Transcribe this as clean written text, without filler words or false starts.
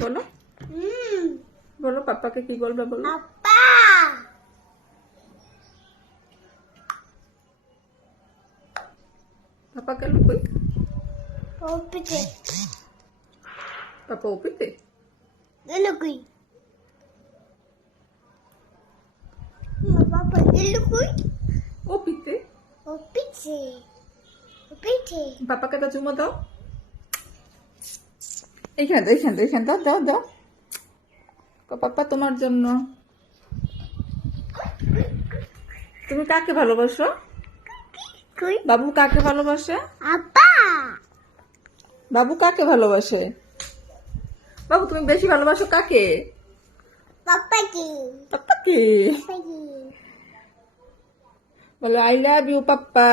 বলো বলো পাপাকে কি বলবে বলো। পাপাকে লুকোই। পাপা ওপিতে ওপিতে পাপাকে একটা চুমো দাও। এইখানে দাও দাও দাও। পাপা তোমার জন্য। তুমি কাকে ভালোবাসো? বাবু কাকে ভালোবাসে? বাবু কাকে ভালোবাসে? বাবু তুমি বেশি ভালোবাসো কাকে? পাপাকে। বলো আই লাভ ইউ পাপ্পা।